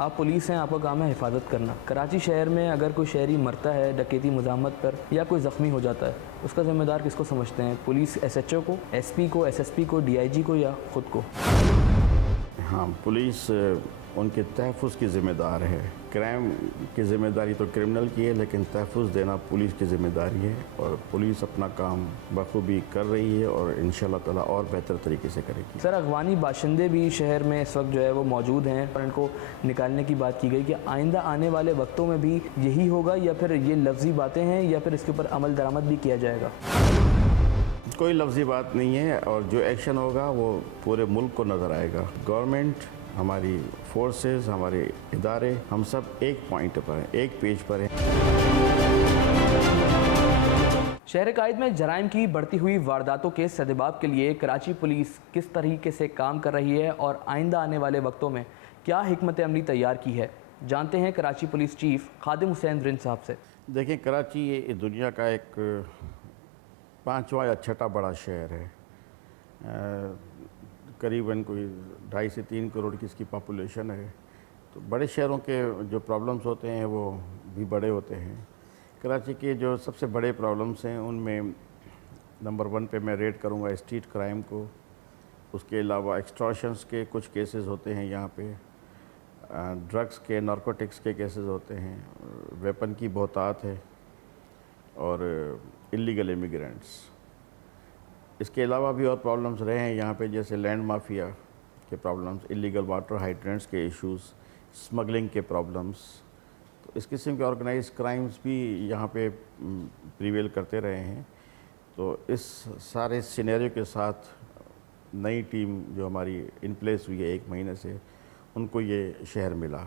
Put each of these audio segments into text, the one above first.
آپ پولیس ہیں، آپ کا کام ہے حفاظت کرنا۔ کراچی شہر میں اگر کوئی شہری مرتا ہے ڈکیتی مزاحمت پر یا کوئی زخمی ہو جاتا ہے، اس کا ذمہ دار کس کو سمجھتے ہیں؟ پولیس ایس ایچ او کو، ایس پی کو، ایس ایس پی کو، ڈی آئی جی کو یا خود کو؟ ہاں، پولیس ان کے تحفظ کی ذمہ دار ہے۔ کرائم کی ذمہ داری تو کرمنل کی ہے، لیکن تحفظ دینا پولیس کی ذمہ داری ہے، اور پولیس اپنا کام بخوبی کر رہی ہے اور انشاءاللہ تعالیٰ اور بہتر طریقے سے کرے گی۔ سر، افغانی باشندے بھی شہر میں اس وقت جو ہے وہ موجود ہیں، اور ان کو نکالنے کی بات کی گئی کہ آئندہ آنے والے وقتوں میں بھی یہی ہوگا، یا پھر یہ لفظی باتیں ہیں، یا پھر اس کے اوپر عمل درآمد بھی کیا جائے گا؟ کوئی لفظی بات نہیں ہے، اور جو ایکشن ہوگا وہ پورے ملک کو نظر آئے گا۔ گورنمنٹ، ہماری فورسز، ہمارے ادارے، ہم سب ایک پوائنٹ پر ہیں، ایک پیج پر ہیں۔ شہر قائد میں جرائم کی بڑھتی ہوئی وارداتوں کے سدباب کے لیے کراچی پولیس کس طریقے سے کام کر رہی ہے اور آئندہ آنے والے وقتوں میں کیا حکمت عملی تیار کی ہے، جانتے ہیں کراچی پولیس چیف خادم حسین رند صاحب سے۔ دیکھیں، کراچی یہ دنیا کا ایک 5واں یا 6واں بڑا شہر ہے۔ قریباً کوئی 2.5 سے 3 کروڑ کی اس کی پاپولیشن ہے، تو بڑے شہروں کے جو پرابلمز ہوتے ہیں وہ بھی بڑے ہوتے ہیں۔ کراچی کے جو سب سے بڑے پرابلمز ہیں ان میں نمبر 1 پہ میں ریٹ کروں گا اسٹریٹ کرائم کو۔ اس کے علاوہ ایکسٹارشنز کے کچھ کیسز ہوتے ہیں یہاں پہ، ڈرگس کے، نارکوٹکس کے کیسز ہوتے ہیں، ویپن کی بہتات ہے، اور انلیگل امیگرینٹس۔ اس کے علاوہ بھی اور پرابلمز رہے ہیں یہاں پہ، جیسے لینڈ مافیا کے پرابلمز، انلیگل واٹر ہائیڈرنٹس کے ایشوز، اسمگلنگ کے پرابلمز۔ تو اس قسم کے آرگنائز کرائمز بھی یہاں پہ پریویل کرتے رہے ہیں۔ تو اس سارے سینیریو کے ساتھ نئی ٹیم جو ہماری ان پلیس ہوئی ہے 1 مہینے سے، ان کو یہ شہر ملا۔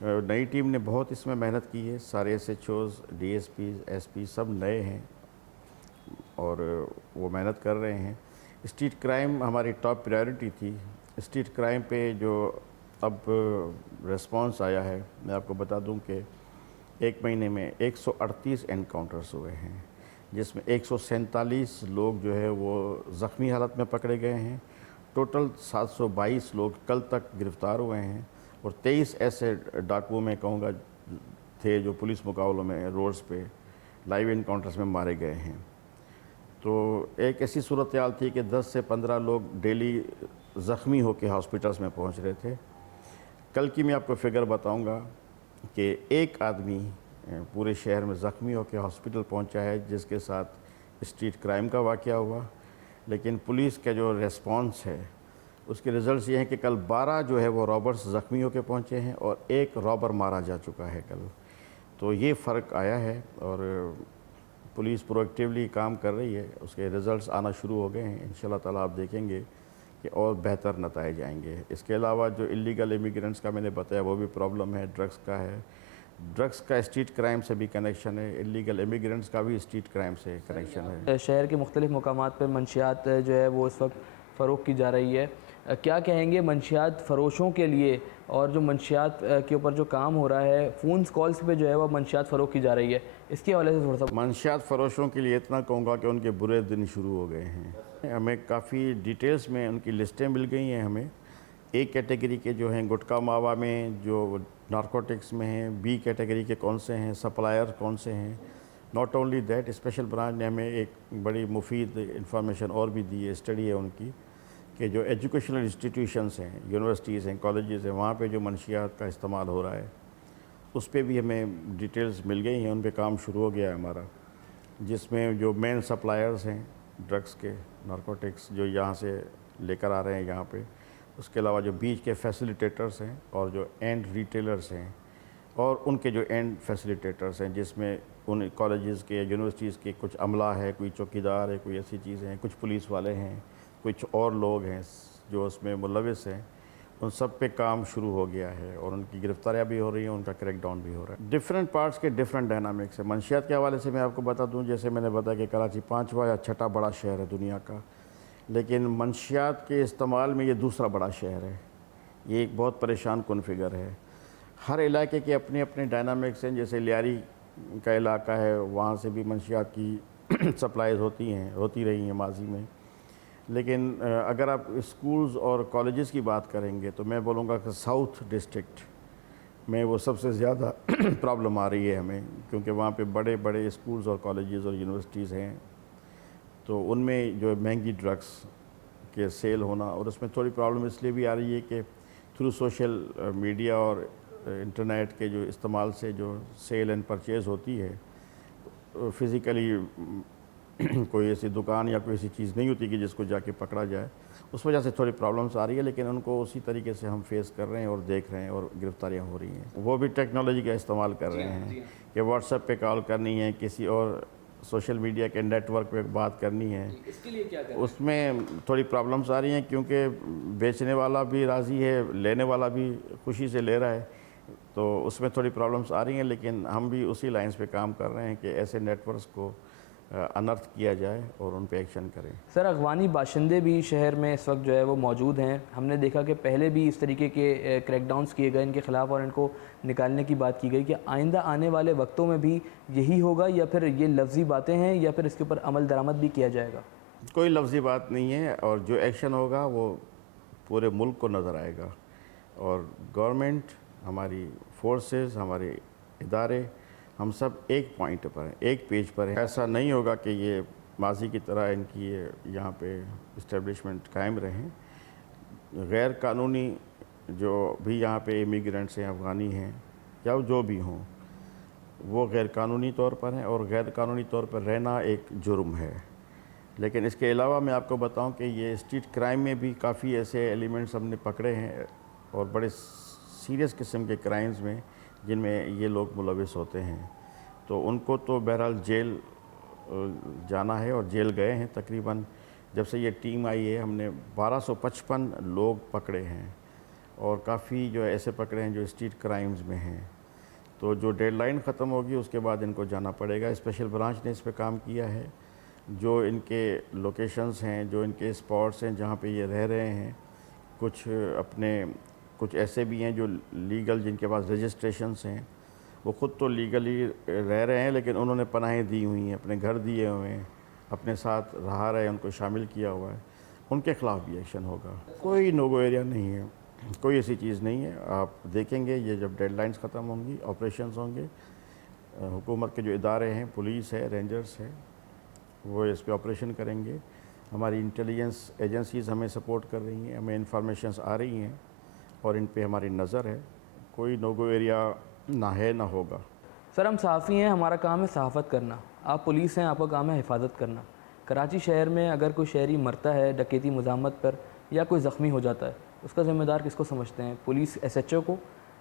نئی ٹیم نے بہت اس میں محنت کی ہے، سارے S H Os, D S Ps, S P سب نئے ہیں اور وہ محنت کر رہے ہیں۔ اسٹریٹ کرائم ہماری ٹاپ پرائیورٹی تھی۔ اسٹریٹ کرائم پہ جو اب ریسپانس آیا ہے، میں آپ کو بتا دوں کہ 1 مہینے میں 138 انکاؤنٹرز ہوئے ہیں، جس میں 147 لوگ جو ہے وہ زخمی حالت میں پکڑے گئے ہیں۔ ٹوٹل 722 لوگ کل تک گرفتار ہوئے ہیں، اور 23 ایسے ڈاکوؤں میں کہوں گا تھے جو پولیس مقابلوں میں روڈز پہ لائیو انکاؤنٹرز میں مارے گئے ہیں۔ تو ایک ایسی صورتحال تھی کہ 10 سے 15 لوگ ڈیلی زخمی ہو کے ہاسپٹلز میں پہنچ رہے تھے۔ کل کی میں آپ کو فگر بتاؤں گا کہ 1 آدمی پورے شہر میں زخمی ہو کے ہاسپٹل پہنچا ہے، جس کے ساتھ اسٹریٹ کرائم کا واقعہ ہوا۔ لیکن پولیس کا جو ریسپانس ہے اس کے رزلٹس یہ ہیں کہ کل 12 جو ہے وہ رابرز زخمی ہو کے پہنچے ہیں، اور 1 رابر مارا جا چکا ہے کل۔ تو یہ فرق آیا ہے، اور پولیس پرو ایکٹیولی کام کر رہی ہے، اس کے رزلٹس آنا شروع ہو گئے ہیں۔ انشاءاللہ تعالیٰ آپ دیکھیں گے کہ اور بہتر نتائج آئیں گے۔ اس کے علاوہ جو انلیگل امیگرینٹس کا میں نے بتایا وہ بھی پرابلم ہے، ڈرگس کا ہے۔ ڈرگس کا اسٹریٹ کرائم سے بھی کنیکشن ہے، انلیگل امیگرینٹس کا بھی اسٹریٹ کرائم سے کنیکشن ہے۔ شہر کے مختلف مقامات پر منشیات جو ہے وہ اس وقت فروخت کی جا رہی ہے، کیا کہیں گے منشیات فروشوں کے لیے، اور جو منشیات کے اوپر جو کام ہو رہا ہے، فونز کالز پہ جو ہے وہ منشیات فروخت کی جا رہی ہے، اس کے حوالے سے تھوڑا سا؟ منشیات فروشوں کے لیے اتنا کہوں گا کہ ان کے برے دن شروع ہو گئے ہیں۔ ہمیں کافی ڈیٹیلز میں ان کی لسٹیں مل گئی ہیں ہمیں۔ A کیٹیگری کے جو ہیں گٹکا ماوا میں، جو نارکوٹکس میں ہیں، B کیٹیگری کے کون سے ہیں، سپلائر کون سے ہیں۔ Not only that, special branch نے ہمیں ایک بڑی مفید انفارمیشن اور بھی دی ہے، اسٹڈی ہے ان کی، کہ جو ایجوکیشنل انسٹیٹیوشنس ہیں، یونیورسٹیز ہیں، کالجز ہیں، وہاں پہ جو منشیات کا استعمال ہو رہا ہے اس پہ بھی ہمیں ڈیٹیلز مل گئی ہیں، ان پہ کام شروع ہو گیا ہے ہمارا، جس میں جو مین سپلائرز ہیں ڈرگس کے، نارکوٹکس جو یہاں سے لے کر آ رہے ہیں یہاں پہ، اس کے علاوہ جو بیچ کے فیسیلیٹیٹرز ہیں، اور جو اینڈ ریٹیلرز ہیں، اور ان کے جو اینڈ فیسیلیٹیٹرز ہیں، جس میں ان کالجز کے، یونیورسٹیز کے کچھ عملہ ہے، کوئی چوکیدار ہے، کوئی ایسی چیزیں ہیں، کچھ پولیس والے ہیں، کچھ اور لوگ ہیں جو اس میں ملوث ہیں، ان سب پہ کام شروع ہو گیا ہے، اور ان کی گرفتاریاں بھی ہو رہی ہیں، ان کا کریک ڈاؤن بھی ہو رہا ہے۔ ڈفرینٹ پارٹس کے ڈفرینٹ ڈائنامکس ہیں۔ منشیات کے حوالے سے میں آپ کو بتا دوں، جیسے میں نے بتایا کہ کراچی 5واں یا 6واں بڑا شہر ہے دنیا کا، لیکن منشیات کے استعمال میں یہ دوسرا بڑا شہر ہے۔ یہ ایک بہت پریشان کن فگر ہے۔ ہر علاقے کے اپنے اپنے ڈائنامکس ہیں، جیسے لیاری کا علاقہ ہے، وہاں سے بھی منشیات کی سپلائیز ہوتی رہی ہیں ماضی میں، لیکن اگر آپ اسکولز اور کالجز کی بات کریں گے تو میں بولوں گا کہ ساؤتھ ڈسٹرکٹ میں وہ سب سے زیادہ پرابلم آ رہی ہے ہمیں، کیونکہ وہاں پہ بڑے بڑے اسکولز اور کالجز اور یونیورسٹیز ہیں، تو ان میں جو مہنگی ڈرگس کے سیل ہونا، اور اس میں تھوڑی پرابلم اس لیے بھی آ رہی ہے کہ تھرو سوشل میڈیا اور انٹرنیٹ کے جو استعمال سے جو سیل اینڈ پرچیز ہوتی ہے، فزیکلی کوئی ایسی دکان یا کوئی ایسی چیز نہیں ہوتی کہ جس کو جا کے پکڑا جائے، اس وجہ سے تھوڑی پرابلمس آ رہی ہے، لیکن ان کو اسی طریقے سے ہم فیس کر رہے ہیں اور دیکھ رہے ہیں اور گرفتاریاں ہو رہی ہیں۔ وہ بھی ٹیکنالوجی کا استعمال کر رہے ہیں کہ واٹس ایپ پہ کال کرنی ہے، کسی اور سوشل میڈیا کے نیٹ ورک پہ بات کرنی ہے، اس کے لیے کیا کریں؟ اس میں تھوڑی پرابلمس آ رہی ہیں، کیونکہ بیچنے والا بھی راضی ہے، لینے والا بھی خوشی سے لے رہا ہے، تو اس میں تھوڑی پرابلمس آ رہی ہیں، لیکن ہم بھی اسی لائنز پہ کام کر رہے ہیں کہ ایسے نیٹ ورکس کو انرتھ کیا جائے اور ان پہ ایکشن کریں۔ سر، افغانی باشندے بھی شہر میں اس وقت جو ہے وہ موجود ہیں، ہم نے دیکھا کہ پہلے بھی اس طریقے کے کریک ڈاؤنز کیے گئے ان کے خلاف اور ان کو نکالنے کی بات کی گئی، کہ آئندہ آنے والے وقتوں میں بھی یہی ہوگا یا پھر یہ لفظی باتیں ہیں یا پھر اس کے اوپر عمل درآمد بھی کیا جائے گا؟ کوئی لفظی بات نہیں ہے، اور جو ایکشن ہوگا وہ پورے ملک کو نظر آئے گا، اور گورنمنٹ، ہماری فورسز، ہمارے ادارے، ہم سب ایک پوائنٹ پر ہیں، ایک پیج پر ہیں۔ ایسا نہیں ہوگا کہ یہ ماضی کی طرح ان کی یہاں پہ اسٹیبلشمنٹ قائم رہیں۔ غیر قانونی جو بھی یہاں پہ امیگرنٹس ہیں، افغانی ہیں یا جو بھی ہوں، وہ غیر قانونی طور پر ہیں، اور غیر قانونی طور پر رہنا ایک جرم ہے۔ لیکن اس کے علاوہ میں آپ کو بتاؤں کہ یہ اسٹریٹ کرائم میں بھی کافی ایسے ایلیمنٹس ہم نے پکڑے ہیں، اور بڑے سیریس قسم کے کرائمز میں جن میں یہ لوگ ملوث ہوتے ہیں، تو ان کو تو بہرحال جیل جانا ہے، اور جیل گئے ہیں۔ تقریباً جب سے یہ ٹیم آئی ہے ہم نے 1255 لوگ پکڑے ہیں، اور کافی جو ایسے پکڑے ہیں جو اسٹریٹ کرائمز میں ہیں، تو جو ڈیڈ لائن ختم ہوگی اس کے بعد ان کو جانا پڑے گا۔ اسپیشل برانچ نے اس پہ کام کیا ہے، جو ان کے لوکیشنز ہیں، جو ان کے اسپاٹس ہیں جہاں پہ یہ رہ رہے ہیں، کچھ ایسے بھی ہیں جو لیگل، جن کے پاس رجسٹریشنز ہیں، وہ خود تو لیگلی رہ رہے ہیں، لیکن انہوں نے پناہیں دی ہوئی ہیں، اپنے گھر دیے ہوئے ہیں، اپنے ساتھ رہا رہے، ان کو شامل کیا ہوا ہے، ان کے خلاف بھی ایکشن ہوگا۔ کوئی نو گو ایریا نہیں ہے، کوئی ایسی چیز نہیں ہے۔ آپ دیکھیں گے یہ جب ڈیڈ لائنز ختم ہوں گی، آپریشنز ہوں گے، حکومت کے جو ادارے ہیں، پولیس ہے، رینجرز ہے، وہ اس پہ آپریشن کریں گے۔ ہماری انٹیلیجنس ایجنسیز ہمیں سپورٹ کر رہی ہیں، ہمیں انفارمیشنز آ رہی ہیں، اور ان پہ ہماری نظر ہے۔ کوئی نو گو ایریا نہ ہے، نہ ہوگا۔ سر، ہم صحافی ہیں، ہمارا کام ہے صحافت کرنا، آپ پولیس ہیں، آپ کا کام ہے حفاظت کرنا۔ کراچی شہر میں اگر کوئی شہری مرتا ہے ڈکیتی مزاحمت پر یا کوئی زخمی ہو جاتا ہے، اس کا ذمہ دار کس کو سمجھتے ہیں؟ پولیس ایس ایچ او کو،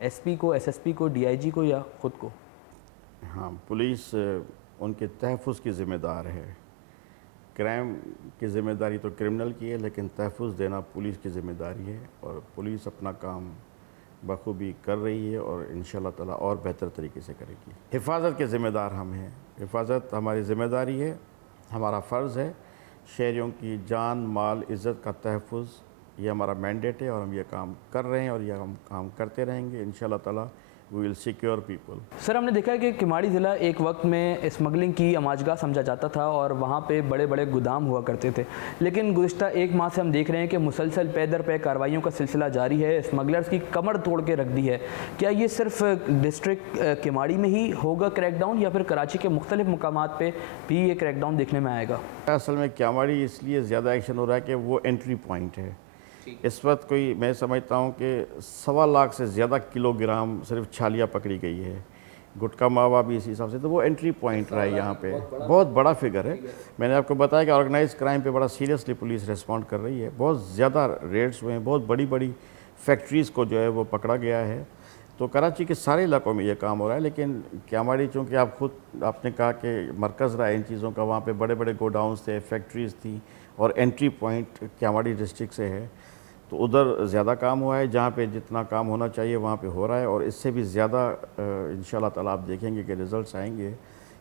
ایس پی کو، ایس ایس پی کو، ڈی آئی جی کو، یا خود کو؟ ہاں، پولیس ان کے تحفظ کی ذمہ دار ہے۔ کرائم کی ذمہ داری تو کرمنل کی ہے، لیکن تحفظ دینا پولیس کی ذمہ داری ہے، اور پولیس اپنا کام بخوبی کر رہی ہے، اور انشاءاللہ تعالیٰ اور بہتر طریقے سے کرے گی۔ حفاظت کے ذمہ دار ہم ہیں، حفاظت ہماری ذمہ داری ہے، ہمارا فرض ہے۔ شہریوں کی جان، مال، عزت کا تحفظ یہ ہمارا مینڈیٹ ہے، اور ہم یہ کام کر رہے ہیں، اور یہ ہم کام کرتے رہیں گے انشاءاللہ تعالیٰ۔ وی ول سیکیور پیپل۔ سر، ہم نے دیکھا ہے کہ کماڑی ضلع ایک وقت میں اسمگلنگ کی اماجگاہ سمجھا جاتا تھا، اور وہاں پہ بڑے بڑے گودام ہوا کرتے تھے، لیکن گزشتہ ایک ماہ سے ہم دیکھ رہے ہیں کہ مسلسل پے در پے کارروائیوں کا سلسلہ جاری ہے، اسمگلرز کی کمر توڑ کے رکھ دی ہے۔ کیا یہ صرف ڈسٹرکٹ کماڑی میں ہی ہوگا کریک ڈاؤن، یا پھر کراچی کے مختلف مقامات پہ بھی یہ کریک ڈاؤن دیکھنے میں آئے گا؟ اصل میں کیماڑی اس لیے زیادہ ایکشن ہو رہا ہے کہ وہ انٹری پوائنٹ ہے۔ اس وقت کوئی، میں سمجھتا ہوں کہ 1.25 لاکھ سے زیادہ کلو گرام صرف چھالیاں پکڑی گئی ہے، گٹکا ماوا بھی اسی حساب سے، تو وہ انٹری پوائنٹ رہا ہے یہاں پہ، بہت بڑا فگر ہے۔ میں نے آپ کو بتایا کہ آرگنائز کرائم پہ بڑا سیریسلی پولیس ریسپونڈ کر رہی ہے، بہت زیادہ ریڈز ہوئے ہیں، بہت بڑی بڑی فیکٹریز کو جو ہے وہ پکڑا گیا ہے۔ تو کراچی کے سارے علاقوں میں یہ کام ہو رہا ہے، لیکن کیماڑی چونکہ آپ نے کہا کہ مرکز رہا ہے ان چیزوں کا، وہاں پہ بڑے بڑے گوڈاؤنز تھے، فیکٹریز تھیں، اور انٹری پوائنٹ کیماڑی ڈسٹرکٹ سے ہے، تو ادھر زیادہ کام ہوا ہے۔ جہاں پہ جتنا کام ہونا چاہیے وہاں پہ ہو رہا ہے، اور اس سے بھی زیادہ انشاءاللہ تعالیٰ آپ دیکھیں گے کہ ریزلٹس آئیں گے،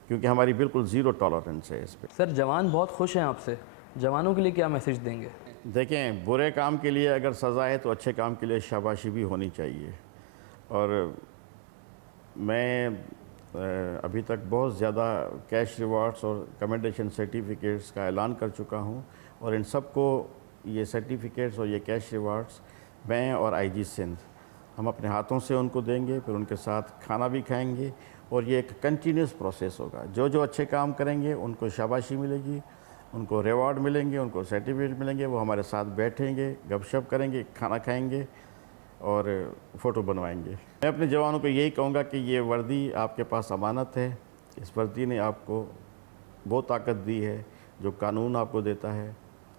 کیونکہ ہماری بالکل زیرو ٹالرنس ہے اس پہ۔ سر، جوان بہت خوش ہیں آپ سے، جوانوں کے لیے کیا میسج دیں گے؟ دیکھیں، برے کام کے لیے اگر سزا ہے تو اچھے کام کے لیے شاباشی بھی ہونی چاہیے، اور میں ابھی تک بہت زیادہ کیش ریوارڈز اور کمنڈیشن سرٹیفکیٹس کا اعلان کر چکا ہوں، اور ان سب کو یہ سرٹیفکیٹس اور یہ کیش ریوارڈس میں اور آئی جی سندھ ہم اپنے ہاتھوں سے ان کو دیں گے، پھر ان کے ساتھ کھانا بھی کھائیں گے، اور یہ ایک کنٹینیوس پروسیس ہوگا۔ جو جو اچھے کام کریں گے ان کو شاباشی ملے گی، ان کو ریوارڈ ملیں گے، ان کو سرٹیفکیٹ ملیں گے، وہ ہمارے ساتھ بیٹھیں گے، گپ شپ کریں گے، کھانا کھائیں گے اور فوٹو بنوائیں گے۔ میں اپنے جوانوں کو یہی کہوں گا کہ یہ وردی آپ کے پاس امانت ہے، اس وردی نے آپ کو وہ طاقت دی ہے جو قانون آپ کو دیتا ہے۔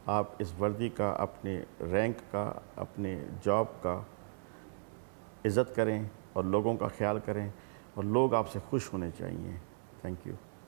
آپ اس وردی کا، اپنے رینک کا، اپنے جاب کا عزت کریں اور لوگوں کا خیال کریں، اور لوگ آپ سے خوش ہونے چاہیے۔ Thank you.